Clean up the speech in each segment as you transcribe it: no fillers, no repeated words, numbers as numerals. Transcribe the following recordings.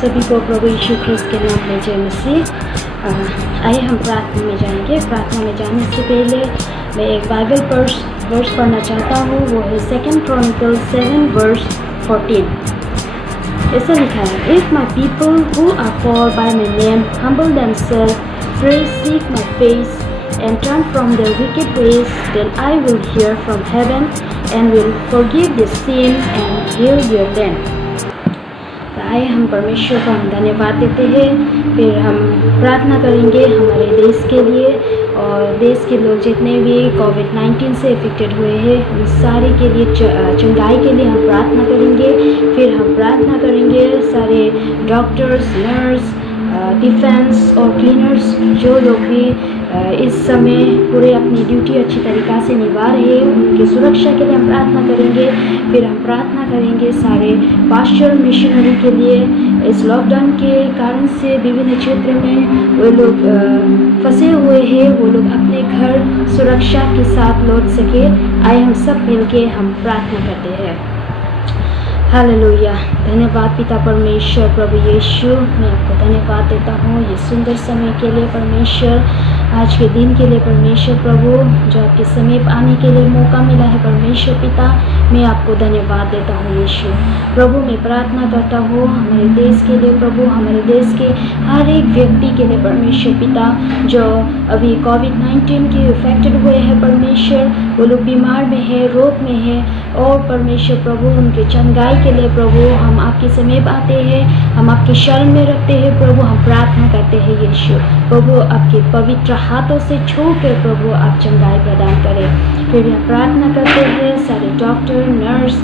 सभी को प्रभु यीशु ख्रिस्त के नाम में जय मसीह। आइए हम प्रार्थना में जाएंगे। प्रार्थना में जाने से पहले मैं एक बाइबल वर्स पढ़ना चाहता हूँ। वो है 2 Chronicles 7:14। ऐसा लिखा है, If my people who are called by my name humble themselves, pray, seek my face, and turn from their wicked ways, then I will hear from heaven and will forgive their sin and heal their land. आइए हम परमेश्वर को हम धन्यवाद देते हैं। फिर हम प्रार्थना करेंगे हमारे देश के लिए और देश के लोग जितने भी कोविड-19 से इफेक्टेड हुए हैं उन सारे के लिए चंगाई के लिए हम प्रार्थना करेंगे। फिर हम प्रार्थना करेंगे सारे डॉक्टर्स, नर्स, डिफेंस और क्लीनर्स जो लोग भी इस समय पूरे अपनी ड्यूटी अच्छी तरीक़ा से निभा रहे हैं उनकी सुरक्षा के लिए हम प्रार्थना करेंगे। फिर हम प्रार्थना करेंगे सारे पास्टर मिशनरी के लिए। इस लॉकडाउन के कारण से विभिन्न क्षेत्र में वो लोग फंसे हुए हैं, वो लोग अपने घर सुरक्षा के साथ लौट सके। आइए हम सब मिलके हम प्रार्थना करते हैं। हालेलुया। धन्यवाद पिता परमेश्वर, प्रभु यीशु, मैं आपको धन्यवाद देता हूँ ये सुंदर समय के लिए परमेश्वर, आज के दिन के लिए परमेश्वर प्रभु, जो आपके समीप आने के लिए मौका मिला है परमेश्वर पिता, मैं आपको धन्यवाद देता हूँ यीशु। प्रभु मैं प्रार्थना करता हूँ हमारे देश के लिए प्रभु, हमारे देश के हर एक व्यक्ति के लिए परमेश्वर पिता जो अभी कोविड-19 के इफेक्टेड हुए हैं परमेश्वर, वो लोग बीमार में है, रोग में है और परमेश्वर प्रभु उनके चंगाई के लिए प्रभु हम आपके समीप आते हैं, हम आपके शरण में रखते हैं प्रभु, हम प्रार्थना करते हैं यीशु। प्रभु आपके पवित्र हाथों से छू कर प्रभु आप चंगाई प्रदान करें। फिर हम प्रार्थना करते हैं सारे डॉक्टर, नर्स,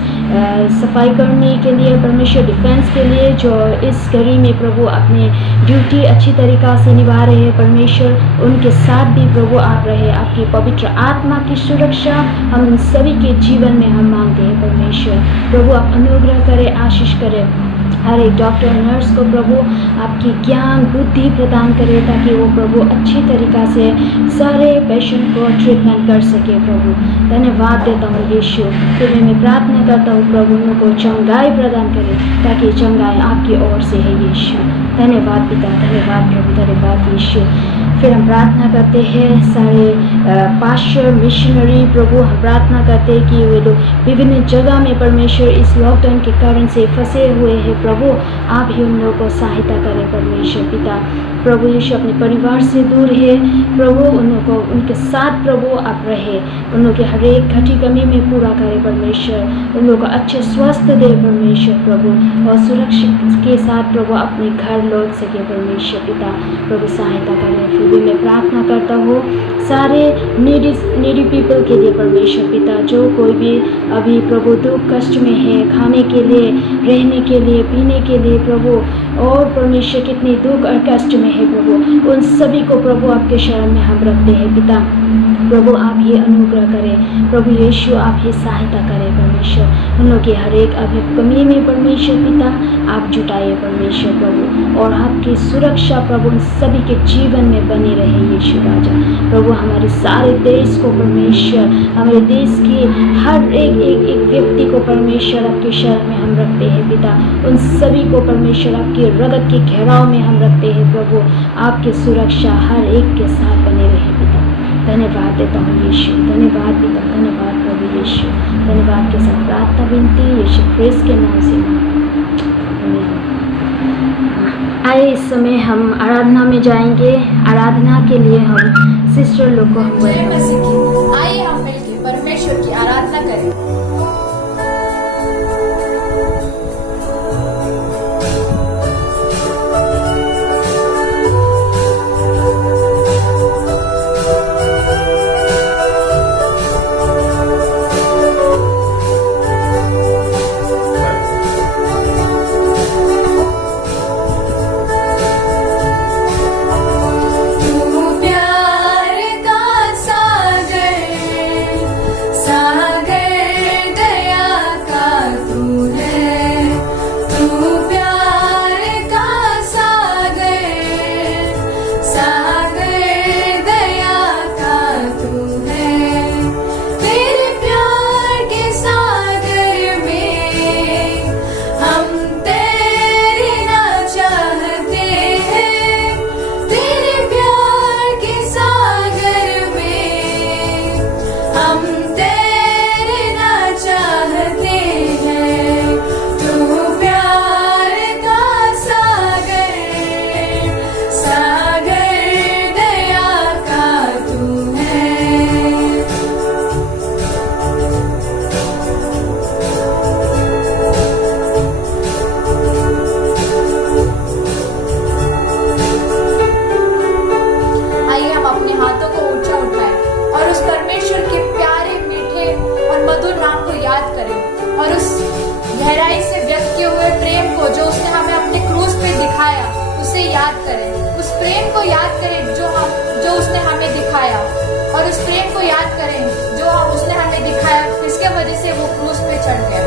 सफाई कर्मी के लिए परमेश्वर, डिफेंस के लिए जो इस घड़ी में प्रभु अपने ड्यूटी अच्छी तरीक़ा से निभा रहे हैं परमेश्वर, उनके साथ भी प्रभु आप रहे। आपकी पवित्र आत्मा की सुरक्षा हम उन सभी के जीवन में हम मांगते हैं परमेश्वर। प्रभु आप अनुग्रह करें, आशीष करें हर एक डॉक्टर, नर्स को प्रभु आपकी ज्ञान बुद्धि प्रदान करें ताकि वो प्रभु अच्छी तरीक़ा से सारे पेशेंट को ट्रीटमेंट कर सके प्रभु। धन्यवाद देता हूँ यीशु। फिर मैं प्रार्थना करता हूँ प्रभु उनको चंगाई प्रदान करें ताकि चंगाई आपकी ओर से है यीशु। धन्यवाद पिता, धन्यवाद प्रभु, धन्यवाद यीशु। फिर हम प्रार्थना करते हैं सारे पास्टर मिशनरी प्रभु, हम प्रार्थना करते हैं कि वे लोग विभिन्न जगह में परमेश्वर इस लॉकडाउन के कारण से फंसे हुए हैं प्रभु, आप ही उन लोगों को सहायता करें परमेश्वर पिता। प्रभु यीशु अपने परिवार से दूर है प्रभु, उन लोगों को उनके साथ प्रभु आप रहे, उन लोगों के हर एक घटी कमी में पूरा करें परमेश्वर, उन लोगों को अच्छे स्वास्थ्य दे परमेश्वर प्रभु और सुरक्षित के साथ प्रभु अपने घर लौट सके परमेश्वर पिता। प्रभु सहायता करें। फिर भी मैं प्रार्थना करता हूँ सारे नीडी पीपल के लिए परमेश्वर पिता, जो कोई भी अभी प्रभु दुख कष्ट में है, खाने के लिए, रहने के लिए, पीने के लिए प्रभु, और परमेश्वर कितने दुख और कष्ट में है प्रभु, उन सभी को प्रभु आपके शरण में हम रखते हैं पिता। प्रभु आप ही अनुग्रह करें प्रभु यीशु, आप ही सहायता करें परमेश्वर, उन लोगों की हर एक अभी कमी में परमेश्वर पिता आप जुटाइए परमेश्वर प्रभु, और आपकी सुरक्षा प्रभु उन सभी के जीवन में बनी रहे यीशु राजा। प्रभु हमारे सारे देश को परमेश्वर, हमारे देश की हर एक व्यक्ति को परमेश्वर आपके शरण में हम रखते हैं पिता, उन सभी को परमेश्वर आपके रगत के घेराव में हम रखते हैं प्रभु, आपकी सुरक्षा हर एक के साथ बने रहे पिता। धन्यवाद देता हूँ यीशु, धन्यवाद पिता, धन्यवाद प्रभु यीशु, धन्यवाद के साथ प्रार्थना विनती यीशु ख्रिस्त के नाम से। आइए इस समय हम आराधना में जाएंगे। आराधना के लिए हम सिस्टर लोग को हम आइए हम मिलकर परमेश्वर की आराधना करें। सागर याद करें जो उसने हमें दिखाया, और उस प्रेम को याद करें जो उसने हमें दिखाया, किसके वजह से वो क्रूस पे चढ़ गया।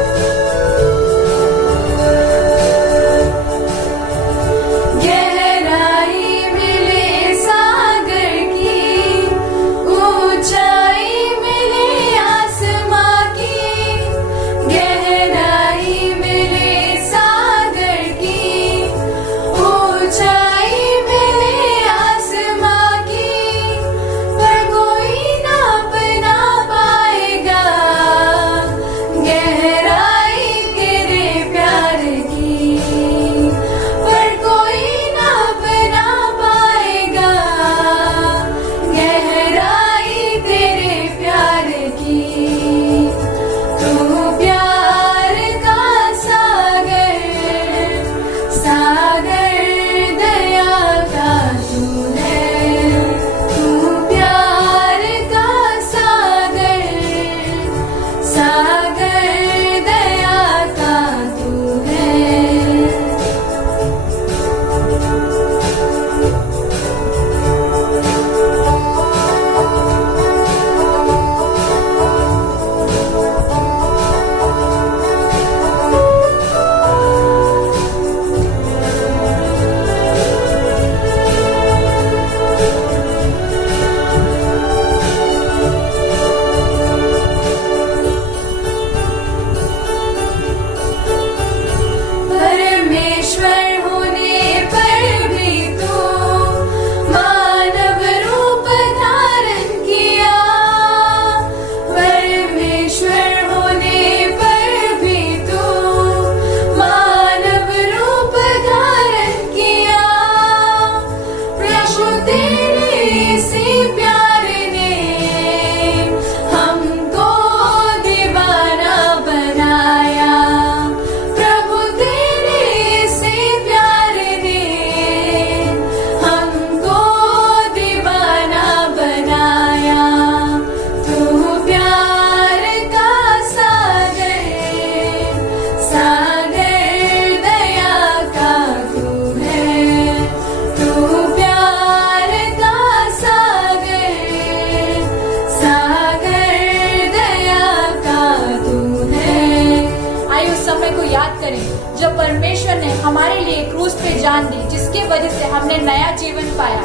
जब परमेश्वर ने हमारे लिए क्रूस पे जान दी, जिसके वजह से हमने नया जीवन पाया,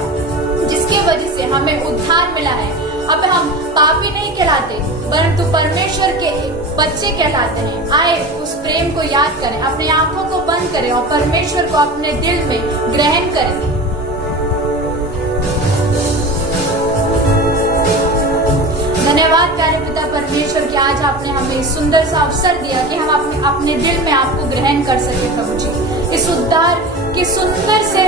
जिसके वजह से हमें उद्धार मिला है। अब हम पापी नहीं कहलाते, परंतु परमेश्वर के बच्चे कहलाते हैं। आए उस प्रेम को याद करें, अपनी आंखों को बंद करें और परमेश्वर को अपने दिल में ग्रहण करें। धन्यवाद प्यारे पिता परमेश्वर कि आज आपने हमें इस सुंदर सा अवसर दिया कि हम अपने दिल में आपको ग्रहण कर सके। प्रभु जी, इस उद्धार की सुंदर से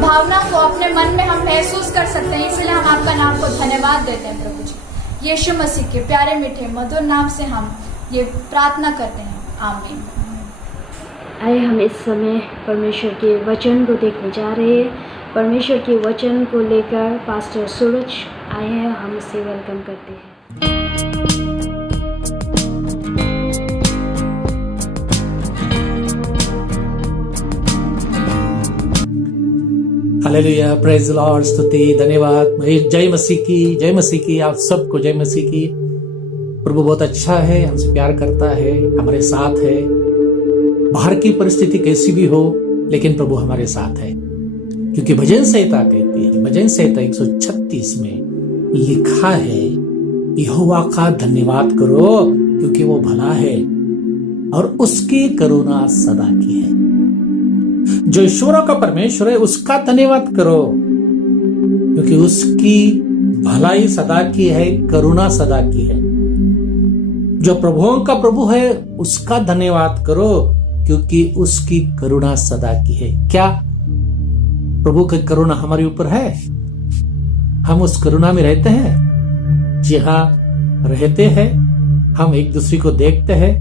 भावना को अपने मन में हम महसूस कर सकते हैं, इसलिए हम आपका नाम को धन्यवाद देते हैं। प्रभु जी, यीशु मसीह के प्यारे मीठे मधुर नाम से हम ये प्रार्थना करते हैं, आमीन। आइए हम इस समय परमेश्वर के वचन को देखने जा रहे हैं। परमेश्वर के वचन को लेकर पास्टर सूरज आए हैं, हम उसे वेलकम करते हैं। हालेलुया, प्रेज लॉर्ड, स्तुति, धन्यवाद, जय मसीह की, आप सबको जय मसीह की। प्रभु बहुत अच्छा है, हमसे प्यार करता है, हमारे साथ है। बाहर की परिस्थिति कैसी भी हो, लेकिन प्रभु हमारे साथ है, क्योंकि भजन संहिता कहती है, भजन संहिता 136 में लिखा है, यहोवा का धन्यवाद करो क्योंकि वो भला है और उसकी करुणा सदा की है। जो ईश्वरों का परमेश्वर है उसका धन्यवाद करो क्योंकि उसकी भलाई सदा की है, करुणा सदा की है। जो प्रभुओं का प्रभु है उसका धन्यवाद करो क्योंकि उसकी करुणा सदा की है। क्या प्रभु की करुणा हमारे ऊपर है? हम उस करुणा में रहते हैं? जी हाँ, रहते हैं। हम एक दूसरे को देखते हैं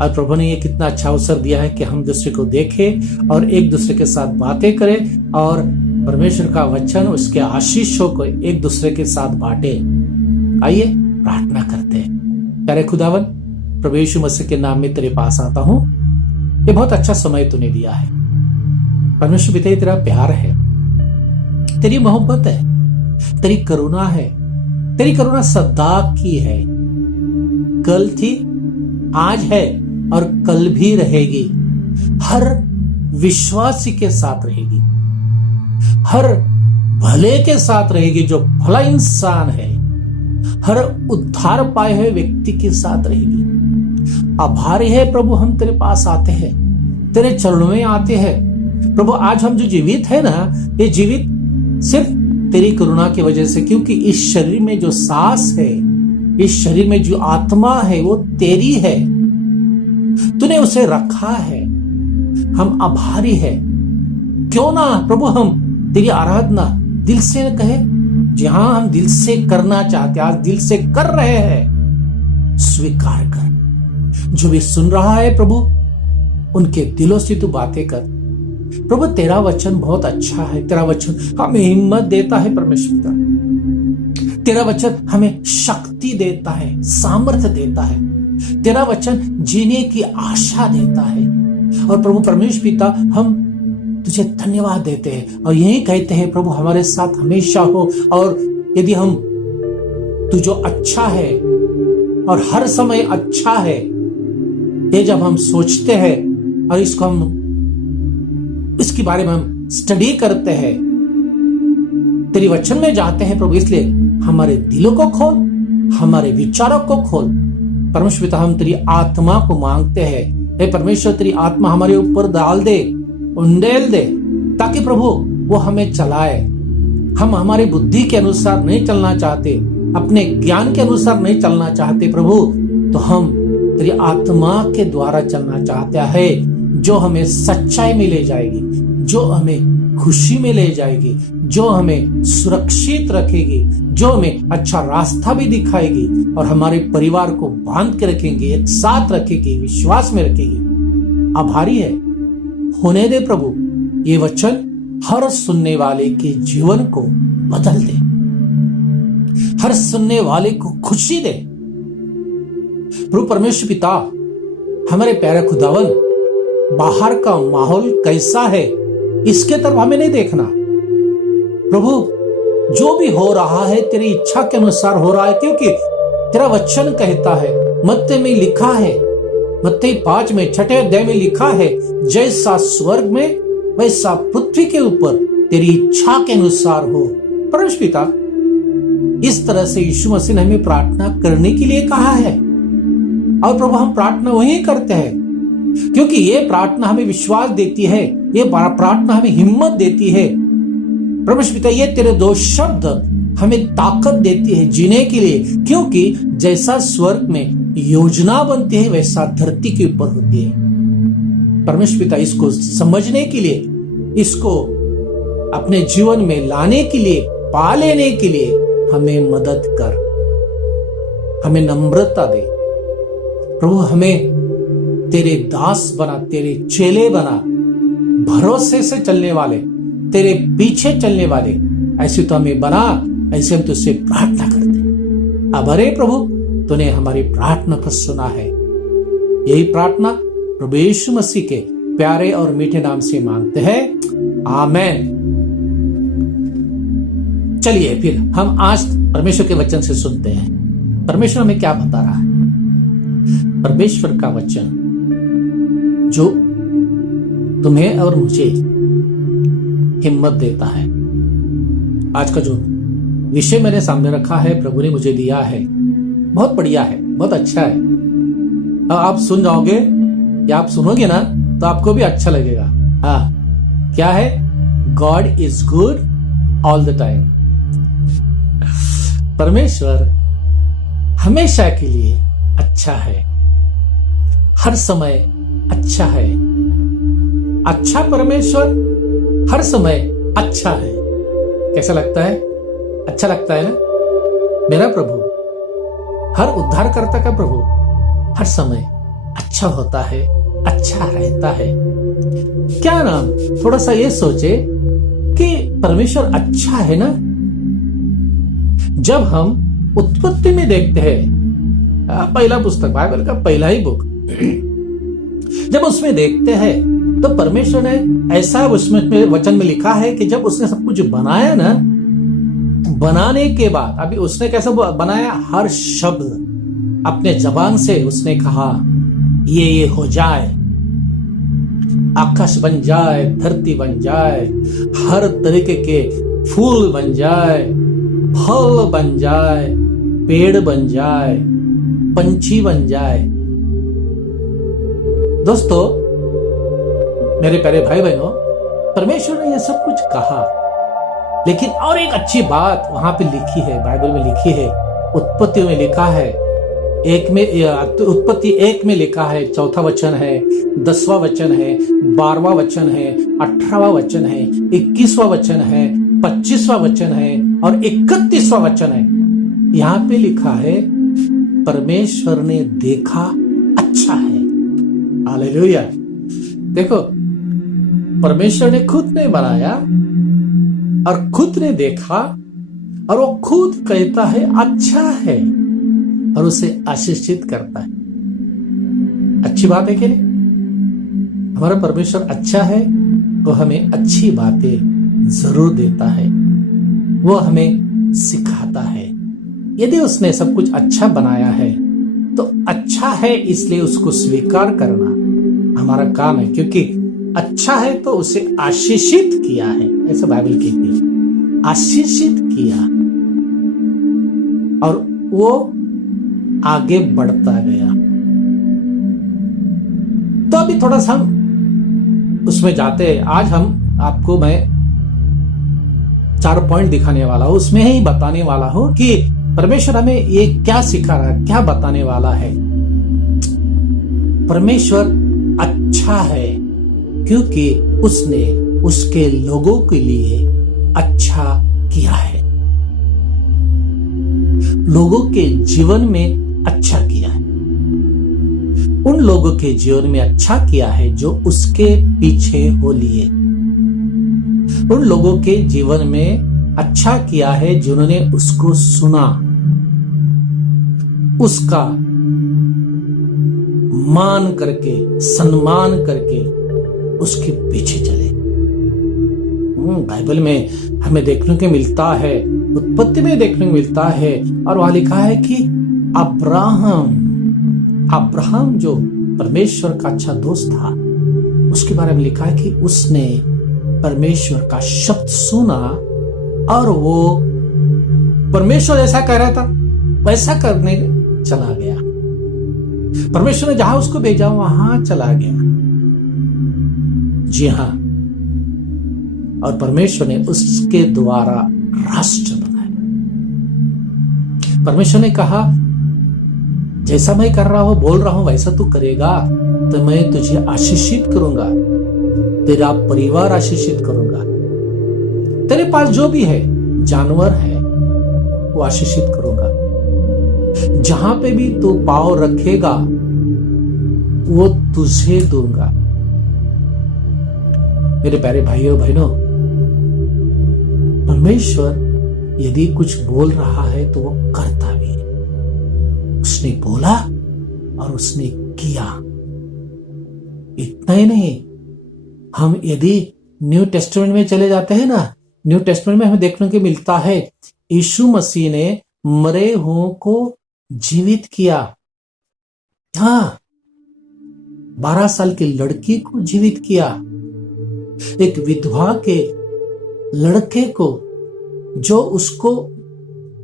और प्रभु ने ये कितना अच्छा अवसर दिया है कि हम दूसरे को देखें और एक दूसरे के साथ बातें करें और परमेश्वर का वचन, उसके आशीषों को एक दूसरे के साथ बांटे। आइए प्रार्थना करते हैं। प्यारे खुदावन, प्रभु यीशु मसीह के नाम में तेरे पास आता हूँ। ये बहुत अच्छा समय तूने दिया है। परमेश्वर पिता, तेरा प्यार है, तेरी मोहब्बत है, तेरी करुणा है। तेरी करुणा सदा की है, कल थी, आज है और कल भी रहेगी। हर विश्वासी के साथ रहेगी, हर भले के साथ रहेगी जो भला इंसान है, हर उद्धार पाए हुए व्यक्ति के साथ रहेगी। आभारी है प्रभु, हम तेरे पास आते हैं, तेरे चरणों में आते हैं। प्रभु आज हम जो जीवित है ना, ये जीवित सिर्फ तेरी करुणा की वजह से, क्योंकि इस शरीर में जो सांस है, इस शरीर में जो आत्मा है वो तेरी है, तूने उसे रखा है। हम आभारी है। क्यों ना प्रभु हम तेरी आराधना दिल से कहे, जहां हम दिल से करना चाहते, आज दिल से कर रहे हैं, स्वीकार कर। जो भी सुन रहा है प्रभु, उनके दिलों से तू बातें कर। प्रभु तेरा वचन बहुत अच्छा है, तेरा वचन हमें हिम्मत देता है परमेश्वर। तेरा वचन हमें शक्ति देता है, सामर्थ्य देता है। तेरा वचन जीने की आशा देता है। और प्रभु परमेश्वर पिता, हम तुझे धन्यवाद देते हैं और यही कहते हैं प्रभु हमारे साथ हमेशा हो। और यदि हम तू जो अच्छा है और हर समय अच्छा है, ये जब हम सोचते हैं और इसको हम इसके बारे में हम स्टडी करते हैं, तेरी वचन में जाते हैं प्रभु, इसलिए हमारे दिलों को खोल, हमारे विचारों को खोल। परमेश्वर पिता हम तेरी आत्मा को मांगते हैं, हे परमेश्वर तेरी आत्मा हमारे ऊपर डाल दे, उंडेल दे, ताकि प्रभु वो हमें चलाए। हम हमारी बुद्धि के अनुसार नहीं चलना चाहते, अपने ज्ञान के अनुसार नहीं चलना चाहते प्रभु, तो हम तेरी आत्मा के द्वारा चलना चाहते हैं, जो हमें सच्चाई में ले जाएगी, जो हमें खुशी में ले जाएगी, जो हमें सुरक्षित रखेगी, जो हमें अच्छा रास्ता भी दिखाएगी और हमारे परिवार को बांध के रखेंगे, एक साथ रखेगी, विश्वास में रखेगी। आभारी है। होने दे प्रभु, ये वचन हर सुनने वाले के जीवन को बदल दे, हर सुनने वाले को खुशी दे। प्रभु परमेश्वर पिता, हमारे प्यारे खुदावन, बाहर का माहौल कैसा है इसके तरफ हमें नहीं देखना प्रभु। जो भी हो रहा है तेरी इच्छा के अनुसार हो रहा है, क्योंकि तेरा वचन कहता है, मत्ती में लिखा है, मत्ती 5 में 6 अध्याय में लिखा है, जैसा स्वर्ग में वैसा पृथ्वी के ऊपर तेरी इच्छा के अनुसार हो। परमेश्वर पिता, इस तरह से यीशु मसीह ने हमें प्रार्थना करने के लिए कहा है और प्रभु हम प्रार्थना वही करते हैं, क्योंकि ये प्रार्थना हमें विश्वास देती है, ये प्रार्थना हमें हिम्मत देती है। परमेश्वर पिता, ये तेरे 2 शब्द हमें ताकत देती है जीने के लिए, क्योंकि जैसा स्वर्ग में योजना बनती है वैसा धरती के ऊपर होती है। परमेश्वर पिता, इसको समझने के लिए, इसको अपने जीवन में लाने के लिए, पा लेने के लिए हमें मदद कर, हमें नम्रता दे प्रभु, हमें तेरे दास बना, तेरे चेले बना, भरोसे से चलने वाले, तेरे पीछे चलने वाले, ऐसे तो हमें बना, ऐसे हम तुझसे प्रार्थना करते। आभारी प्रभु, तूने हमारी प्रार्थना को सुना है। यही प्रार्थना प्रभु यीशु मसीह के प्यारे और मीठे नाम से मांगते हैं, आमेन। चलिए फिर हम आज परमेश्वर के वचन से सुनते हैं, परमेश्वर हमें क्या बता रहा है। परमेश्वर का वचन जो तुम्हें और मुझे हिम्मत देता है। आज का जो विषय मैंने सामने रखा है, प्रभु ने मुझे दिया है, बहुत बढ़िया है, बहुत अच्छा है। अब आप सुन जाओगे या आप सुनोगे ना तो आपको भी अच्छा लगेगा। हाँ, क्या है? God is good all the time. परमेश्वर हमेशा के लिए अच्छा है, हर समय अच्छा है। अच्छा परमेश्वर हर समय अच्छा है। कैसा लगता है? अच्छा लगता है ना? मेरा प्रभु, हर उद्धारकर्ता का प्रभु हर समय अच्छा होता है, अच्छा रहता है। क्या नाम थोड़ा सा ये सोचे कि परमेश्वर अच्छा है ना। जब हम उत्पत्ति में देखते हैं, पहला पुस्तक, बाइबल का पहला ही बुक, जब उसमें देखते हैं तो परमेश्वर ने ऐसा उसमें वचन में लिखा है कि जब उसने सब कुछ बनाया ना, बनाने के बाद अभी उसने कैसे बनाया, हर शब्द अपने जबान से उसने कहा ये हो जाए, आकाश बन जाए, धरती बन जाए, हर तरीके के फूल बन जाए, फल बन जाए, पेड़ बन जाए, पंछी बन जाए। दोस्तों, मेरे प्यारे भाई बहनों, परमेश्वर ने यह सब कुछ कहा, लेकिन और एक अच्छी बात वहां पे लिखी है, बाइबल में लिखी है, उत्पत्ति में लिखा है, उत्पत्ति 1 में लिखा है, 4वां वचन है, 10वां वचन है, 12वां वचन है, 18वां वचन है, 21वां वचन है, 25वां वचन है और 31वां वचन है। यहां पे लिखा है परमेश्वर ने देखा अच्छा है। हालेलुया। देखो, परमेश्वर ने खुद ने बनाया और खुद ने देखा और वो खुद कहता है अच्छा है और उसे आशीषित करता है। अच्छी बात है कि नहीं? हमारा परमेश्वर अच्छा है, वो हमें अच्छी बातें जरूर देता है, वो हमें सिखाता है। यदि उसने सब कुछ अच्छा बनाया है तो अच्छा है, इसलिए उसको स्वीकार करना हमारा काम है, क्योंकि अच्छा है तो उसे आशीषित किया है, ऐसा बाइबल कहती है, आशीषित किया और वो आगे बढ़ता गया। तो अभी थोड़ा सा हम उसमें जाते हैं। आज आपको मैं 4 पॉइंट दिखाने वाला हूं, उसमें ही बताने वाला हूं कि परमेश्वर हमें ये क्या सिखा रहा है, क्या बताने वाला है। परमेश्वर अच्छा है क्योंकि उसने उसके लोगों के लिए अच्छा किया है, लोगों के जीवन में अच्छा किया है, उन लोगों के जीवन में अच्छा किया है जो उसके पीछे हो लिए, उन लोगों के जीवन में अच्छा किया है जिन्होंने उसको सुना, उसका मान करके, सम्मान करके उसके पीछे चले। बाइबल में हमें देखने को मिलता है, उत्पत्ति में देखने को मिलता है, और वहां लिखा है कि अब्राहम जो परमेश्वर का अच्छा दोस्त था, उसके बारे में लिखा है कि उसने परमेश्वर का शब्द सुना और वो परमेश्वर जैसा कह रहा था वैसा करने चला गया। परमेश्वर ने जहां उसको भेजा वहां चला गया। जी हां, और परमेश्वर ने उसके द्वारा राष्ट्र बनाया। परमेश्वर ने कहा, जैसा मैं कर रहा हूं, बोल रहा हूं, वैसा तू करेगा तो मैं तुझे आशीषित करूंगा, तेरा परिवार आशीषित करूंगा, तेरे पास जो भी है, जानवर है, वो आशीषित करूंगा, जहां पे भी तू पांव रखेगा वो तुझे दूंगा। मेरे प्यारे भाइयों बहनों, परमेश्वर यदि कुछ बोल रहा है तो वो करता भी है। उसने बोला और उसने किया। इतना ही नहीं, हम यदि न्यू टेस्टामेंट में चले जाते हैं ना, न्यू टेस्टामेंट में हमें देखने को मिलता है यीशु मसीह ने मरे हुओं को जीवित किया। हाँ, 12 साल की लड़की को जीवित किया, एक विधवा के लड़के को जो उसको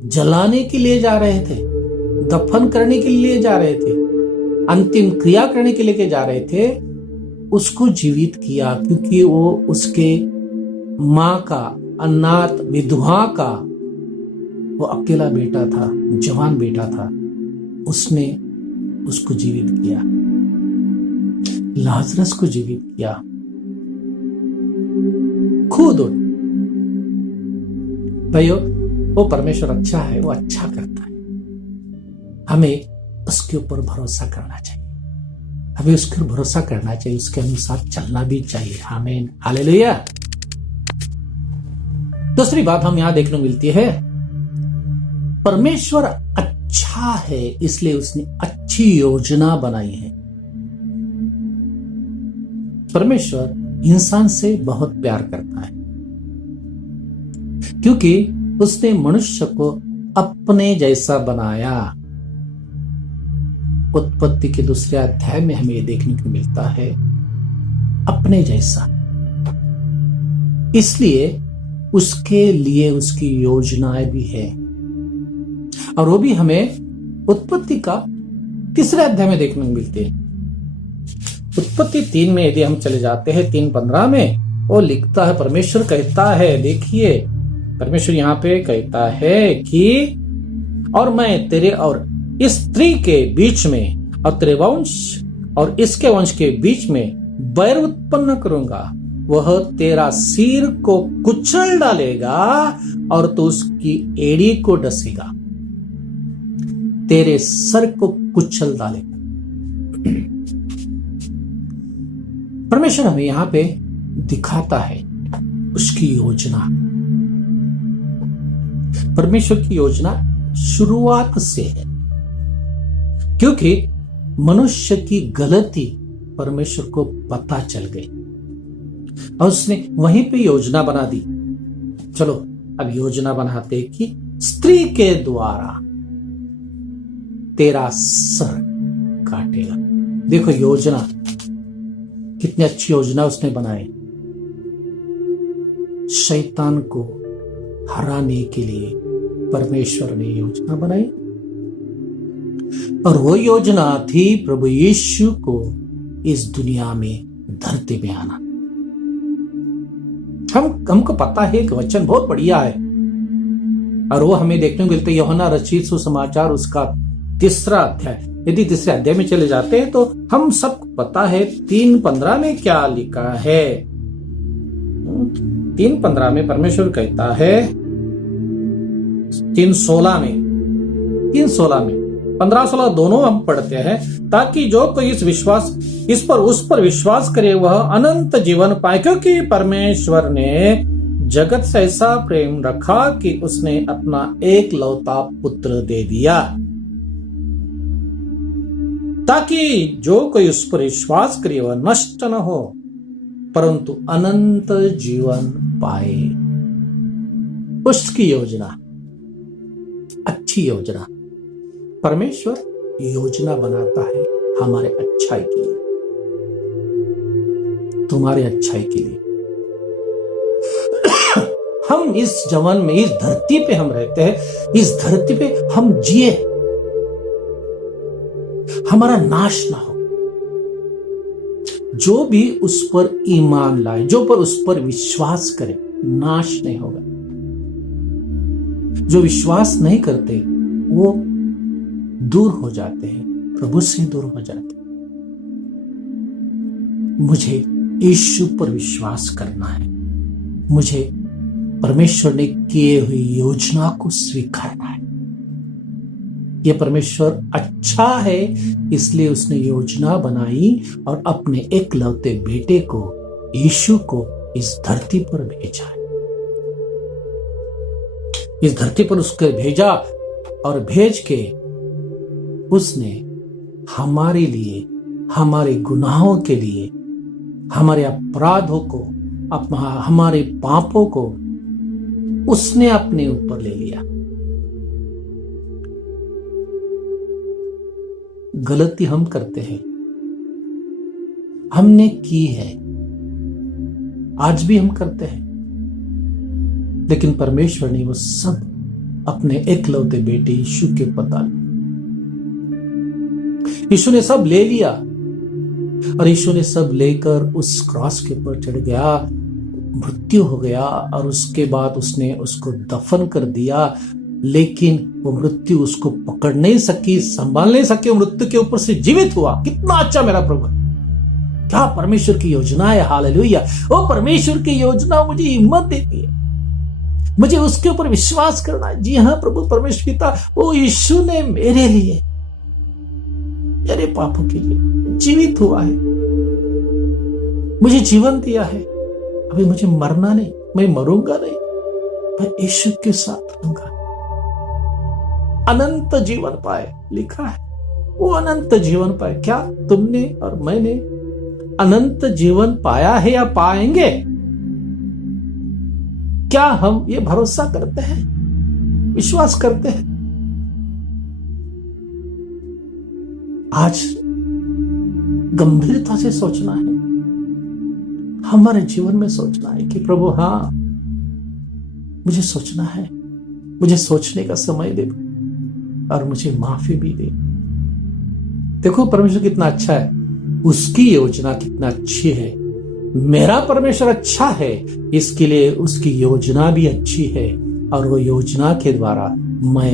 जलाने के लिए जा रहे थे, दफन करने के लिए जा रहे थे, अंतिम क्रिया करने के लिए जा रहे थे, उसको जीवित किया, क्योंकि वो उसके मां का, अनाथ विधवा का वो अकेला बेटा था, जवान बेटा था, उसने उसको जीवित किया। लाजरस को जीवित किया खुद। भाइयों, वो परमेश्वर अच्छा है, वो अच्छा करता है। हमें उसके ऊपर भरोसा करना चाहिए, हमें उसके ऊपर भरोसा करना चाहिए, उसके अनुसार चलना भी चाहिए। आमीन, हालेलुया। दूसरी बात हम यहां देखने को मिलती है, परमेश्वर अच्छा है इसलिए उसने अच्छी योजना बनाई है। परमेश्वर इंसान से बहुत प्यार करता है, क्योंकि उसने मनुष्य को अपने जैसा बनाया। उत्पत्ति के दूसरे अध्याय में हमें यह देखने को मिलता है, अपने जैसा। इसलिए उसके लिए उसकी योजनाएं भी है, और वो भी हमें उत्पत्ति का तीसरे अध्याय में देखने को मिलती है। उत्पत्ति 3 में यदि हम चले जाते हैं 3:15 में, वो लिखता है, परमेश्वर कहता है, देखिए परमेश्वर यहां पे कहता है कि और मैं तेरे और इस स्त्री के बीच में और तेरे वंश और इसके वंश के बीच में बैर उत्पन्न करूंगा, वह तेरा सिर को कुचल डालेगा और तू उसकी एड़ी को डसेगा। तेरे सर को कुचल डालेगा। परमेश्वर हमें यहां पे दिखाता है उसकी योजना। परमेश्वर की योजना शुरुआत से है, क्योंकि मनुष्य की गलती परमेश्वर को पता चल गई और उसने वहीं पे योजना बना दी। चलो अब योजना बनाते कि स्त्री के द्वारा तेरा सर काटेगा। देखो योजना, कितनी अच्छी योजना उसने बनाई। शैतान को हराने के लिए परमेश्वर ने योजना बनाई, और वो योजना थी प्रभु यीशु को इस दुनिया में, धरती में आना। हमको पता है कि वचन बहुत बढ़िया है, और वो हमें देखने को मिलते यूहन्ना रचित सुसमाचार उसका 3 अध्याय। यदि 3 अध्याय में चले जाते हैं तो हम सबको पता है 3:15 में क्या लिखा है। 3:15 में परमेश्वर कहता है, 3:16 में 15-16 दोनों हम पढ़ते हैं, ताकि जो कोई उस पर विश्वास करे वह अनंत जीवन पाए, क्योंकि परमेश्वर ने जगत से ऐसा प्रेम रखा कि उसने अपना एकलौता पुत्र दे दिया, ताकि जो कोई उस पर विश्वास करे वह नष्ट न हो परंतु अनंत जीवन पाए। उसकी योजना, अच्छी योजना। परमेश्वर योजना बनाता है हमारे अच्छाई के लिए, तुम्हारे अच्छाई के लिए। हम इस जवन में, इस धरती पे हम रहते हैं, इस धरती पे हम जिए, हमारा नाश ना हो। जो भी उस पर ईमान लाए, जो पर उस पर विश्वास करे, नाश नहीं होगा। जो विश्वास नहीं करते वो दूर हो जाते हैं, प्रभु से दूर हो जाते हैं। मुझे यीशु पर विश्वास करना है, मुझे परमेश्वर ने किए हुई योजना को स्वीकारना है। यह परमेश्वर अच्छा है, इसलिए उसने योजना बनाई और अपने एकलौते बेटे को, यीशु को इस धरती पर भेजा है। इस धरती पर उसको भेजा और भेज के उसने हमारे लिए, हमारे गुनाहों के लिए, हमारे अपराधों को, हमारे पापों को उसने अपने ऊपर ले लिया। गलती हम करते हैं, हमने की है, आज भी हम करते हैं, लेकिन परमेश्वर ने वो सब अपने एकलौते बेटे यीशु के पता लिया। यीशु ने सब ले लिया और यीशु ने सब लेकर उस क्रॉस के ऊपर चढ़ गया, मृत्यु हो गया और उसके बाद उसने उसको दफन कर दिया। लेकिन वो मृत्यु उसको पकड़ नहीं सकी, संभाल नहीं सकी, वो मृत्यु के ऊपर से जीवित हुआ। कितना अच्छा मेरा प्रभु, क्या परमेश्वर की योजना है। हालेलुया। वो परमेश्वर की योजना मुझे हिम्मत देती है, मुझे उसके ऊपर विश्वास करना है। जी हाँ प्रभु परमेश्वर पिता, वो यीशु ने मेरे लिए, मेरे पापों के लिए जीवित हुआ है, मुझे जीवन दिया है। अभी मुझे मरना नहीं, मैं मरूंगा नहीं, मैं यीशु के साथ रहूंगा। अनंत जीवन पाए लिखा है, वो अनंत जीवन पाए। क्या तुमने और मैंने अनंत जीवन पाया है या पाएंगे? क्या हम ये भरोसा करते हैं, विश्वास करते हैं? आज गंभीरता से सोचना है, हमारे जीवन में सोचना है कि प्रभु हाँ, मुझे सोचना है, मुझे सोचने का समय दे और मुझे माफी भी दे। देखो परमेश्वर कितना अच्छा है, उसकी योजना कितना अच्छी है। मेरा परमेश्वर अच्छा है, इसके लिए उसकी योजना भी अच्छी है और वो योजना के द्वारा मैं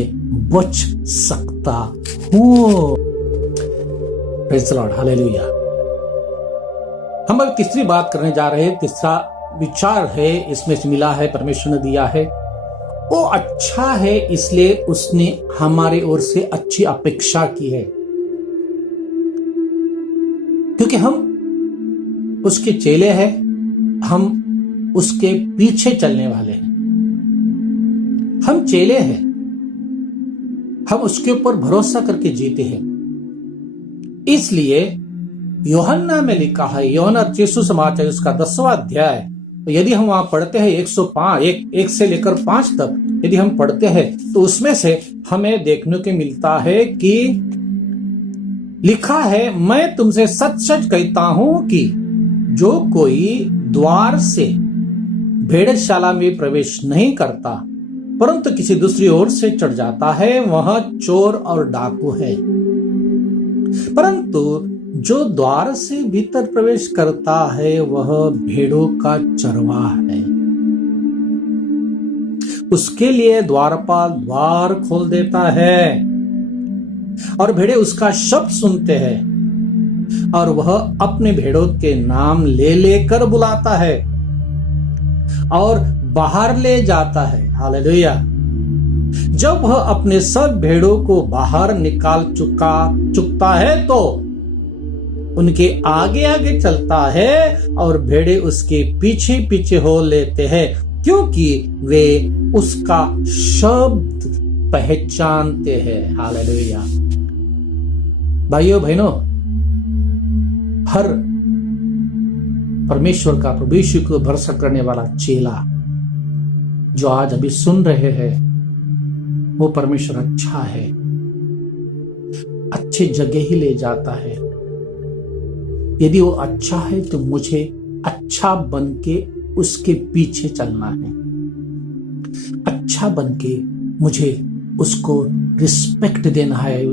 बच सकता हूं। Praise the Lord, hallelujah. हम अब तीसरी बात करने जा रहे हैं। तीसरा विचार है, इसमें से मिला है, परमेश्वर ने दिया है। वो अच्छा है इसलिए उसने हमारे ओर से अच्छी अपेक्षा की है, क्योंकि हम उसके चेले हैं, हम उसके पीछे चलने वाले हैं। हम चेले हैं, हम उसके ऊपर भरोसा करके जीते हैं। इसलिए यूहन्ना में लिखा है, यूहन्ना रचित समाचार उसका 10वां अध्याय, तो यदि हम वहां पढ़ते हैं 1 से लेकर 5 तक यदि हम पढ़ते हैं तो उसमें से हमें देखने को मिलता है कि लिखा है, मैं तुमसे सच सच कहता हूं कि जो कोई द्वार से भेड़शाला में प्रवेश नहीं करता परंतु किसी दूसरी ओर से चढ़ जाता है, वह चोर और डाकू है। परंतु जो द्वार से भीतर प्रवेश करता है वह भेड़ों का चरवाहा है। उसके लिए द्वारपाल द्वार खोल देता है और भेड़े उसका शब्द सुनते हैं और वह अपने भेड़ों के नाम ले लेकर बुलाता है और बाहर ले जाता है। हालेलुया। जब वह अपने सब भेड़ों को बाहर निकाल चुकता है तो उनके आगे आगे चलता है और भेड़े उसके पीछे पीछे हो लेते हैं, क्योंकि वे उसका शब्द पहचानते हैं। हालेलुया। भाइयों बहनों, हर परमेश्वर का, प्रभु यीशु को भरोसा करने वाला चेला जो आज अभी सुन रहे हैं, वो परमेश्वर अच्छा है, अच्छी जगह ही ले जाता है। यदि वो अच्छा है तो मुझे अच्छा बन के उसके पीछे चलना है। अच्छा बन के मुझे उसको रिस्पेक्ट देना है,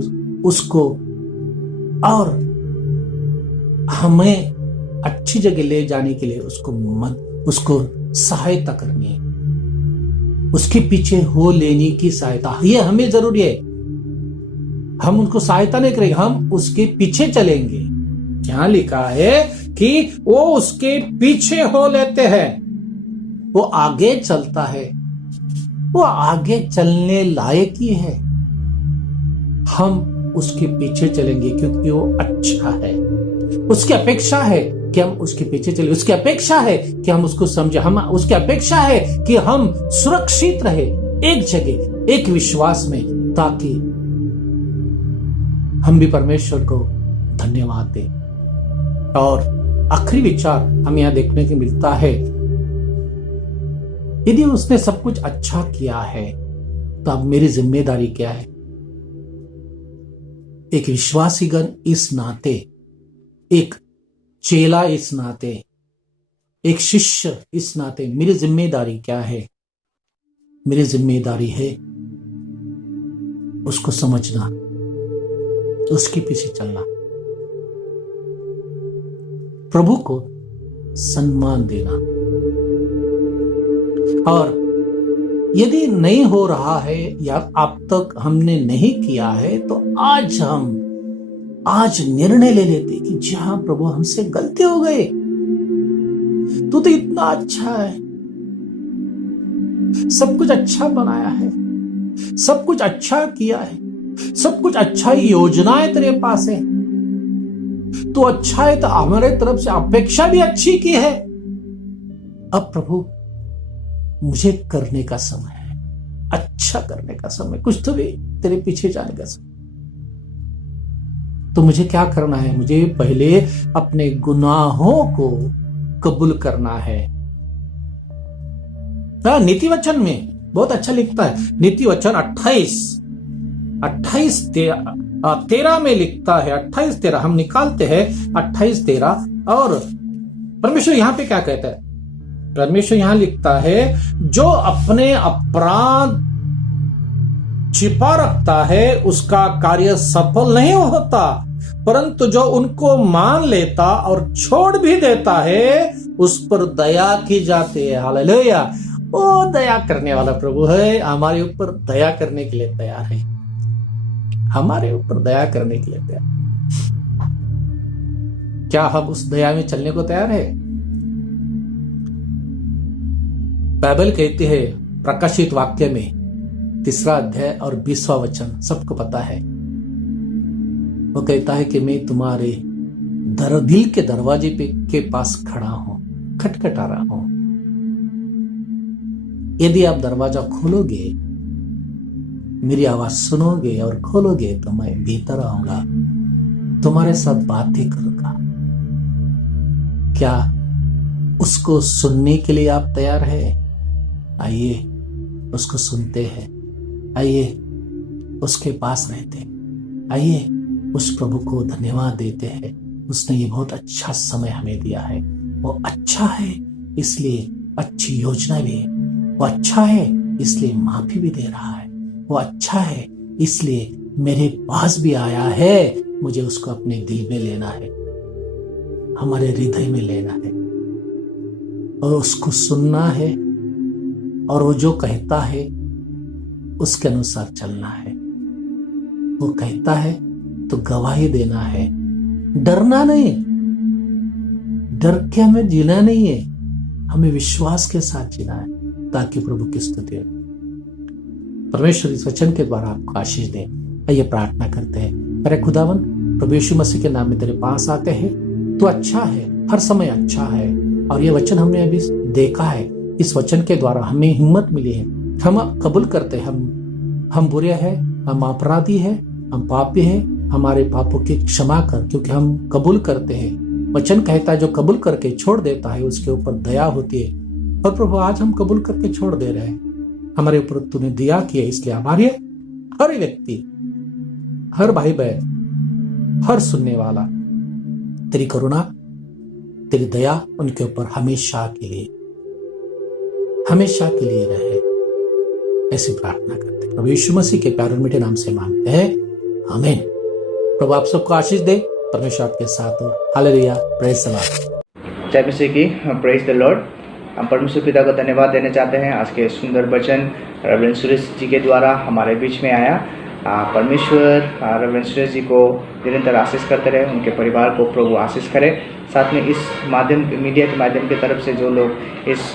उसको, और हमें अच्छी जगह ले जाने के लिए उसको सहायता करनी है, उसके पीछे हो लेने की सहायता, ये हमें जरूरी है। हम उनको सहायता नहीं करेंगे, हम उसके पीछे चलेंगे। यहां लिखा है कि वो उसके पीछे हो लेते हैं, वो आगे चलता है, वो आगे चलने लायक ही है। हम उसके पीछे चलेंगे क्योंकि वो अच्छा है। उसकी अपेक्षा है कि हम उसके पीछे चले, उसकी अपेक्षा है कि हम उसको समझे, हम उसकी अपेक्षा है कि हम सुरक्षित रहे एक जगह, एक विश्वास में, ताकि हम भी परमेश्वर को धन्यवाद दें। और आखिरी विचार हमें यहां देखने को मिलता है, यदि उसने सब कुछ अच्छा किया है तो अब मेरी जिम्मेदारी क्या है? एक विश्वासीगण इस नाते, एक चेला इस नाते, एक शिष्य इस नाते मेरी जिम्मेदारी क्या है? मेरी जिम्मेदारी है उसको समझना, उसके पीछे चलना, प्रभु को सम्मान देना। और यदि नहीं हो रहा है या अब तक हमने नहीं किया है तो आज निर्णय ले लेते कि जहां प्रभु हमसे गलती हो गए, तू तो इतना अच्छा है, सब कुछ अच्छा बनाया है, सब कुछ अच्छा किया है, सब कुछ अच्छा योजनाएं तेरे पास है, तो अच्छा है तो हमारे तरफ से अपेक्षा भी अच्छी की है। अब प्रभु मुझे करने का समय है, अच्छा करने का समय, कुछ तो भी तेरे पीछे जाने का समय। तो मुझे क्या करना है? मुझे पहले अपने गुनाहों को कबूल करना है। नीति वचन में बहुत अच्छा लिखता है, नीति वचन 28:13 में लिखता है। 28:13 हम निकालते हैं 28:13, और परमेश्वर यहां पे क्या कहता है? परमेश्वर यहां लिखता है, जो अपने अपराध छिपा रखता है उसका कार्य सफल नहीं होता, परंतु जो उनको मान लेता और छोड़ भी देता है उस पर दया की जाती है। हालेलुया! वो दया करने वाला प्रभु है, हमारे ऊपर दया करने के लिए तैयार है, हमारे ऊपर दया करने के लिए तैयार। क्या हम उस दया में चलने को तैयार है? बाइबल कहती है प्रकाशित वाक्य में 3 अध्याय और 20वां वचन, सबको पता है। वो कहता है कि मैं तुम्हारे दिल के दरवाजे के पास खड़ा हूं, खटखटा रहा हूं। यदि आप दरवाजा खोलोगे, मेरी आवाज सुनोगे और खोलोगे, तो मैं भीतर आऊंगा, तुम्हारे साथ बातें करूंगा। क्या उसको सुनने के लिए आप तैयार है? आइए उसको सुनते हैं, आइए उसके पास रहते हैं, आइए उस प्रभु को धन्यवाद देते हैं। उसने ये बहुत अच्छा समय हमें दिया है। वो अच्छा है इसलिए अच्छी योजना भी है, वो अच्छा है इसलिए माफी भी दे रहा है, वो अच्छा है इसलिए मेरे पास भी आया है। मुझे उसको अपने दिल में लेना है, हमारे हृदय में लेना है और उसको सुनना है, और वो जो कहता है उसके अनुसार चलना है। वो कहता है तो गवाही देना है, डरना नहीं। डर के हमें जीना नहीं है, हमें विश्वास के साथ जीना है, ताकि प्रभु की स्तुति हो। परमेश्वर इस वचन के द्वारा आपको आशीष दे। आइए प्रार्थना करते हैं। मेरे खुदावन, प्रभु यीशु मसीह के नाम में तेरे पास आते हैं। तो अच्छा है, हर समय अच्छा है, और ये वचन हमने अभी देखा है। इस वचन के द्वारा हमें हिम्मत मिली है। हम कबूल करते हैं हम बुरे हैं, हम अपराधी हैं, हम पापी हैं। हमारे पापों की क्षमा कर, क्योंकि हम कबूल करते हैं। वचन कहता है जो कबूल करके छोड़ देता है उसके ऊपर दया होती है। और प्रभु आज हम कबूल करके छोड़ दे रहे हैं, हमारे ऊपर तूने दया किया, इसलिए आभारी है। हर व्यक्ति, हर भाई बहन, हर सुनने वाला, तेरी करुणा, तेरी दया उनके ऊपर हमेशा के लिए रहे। ऐसी प्रार्थना करते हैं प्रभु यीशु मसीह के प्यारे और मीठे नाम से मांगते हैं, आमीन। प्रभु आप सबको आशीष दे, परमेश्वर आपके साथ हो। Hallelujah, praise the Lord. जय मसीह की, प्रेज द लॉर्ड। हम परमेश्वर पिता को धन्यवाद देना चाहते हैं। आज के सुंदर वचन रेवरेंड सुरेश जी के द्वारा हमारे बीच में आया। परमेश्वर रेवरेंड सुरेश जी को निरंतर आशीष करते रहे, उनके परिवार को प्रभु आशीष करे। साथ में इस माध्यम, मीडिया के माध्यम की तरफ से जो लोग इस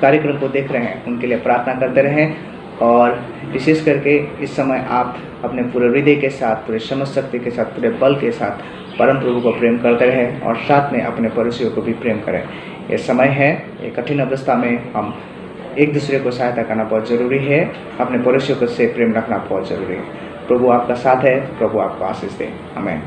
कार्यक्रम को देख रहे हैं उनके लिए प्रार्थना करते रहें, और विशेष करके इस समय आप अपने पूरे हृदय के साथ, पूरे समझ शक्ति के साथ, पूरे बल के साथ परम प्रभु को प्रेम करते रहें, और साथ में अपने पड़ोसियों को भी प्रेम करें। ये समय है, ये कठिन अवस्था में हम एक दूसरे को सहायता करना बहुत ज़रूरी है। अपने पड़ोसियों को से प्रेम रखना बहुत ज़रूरी है। प्रभु आपका साथ है, प्रभु आपको आशीष दे। आमीन।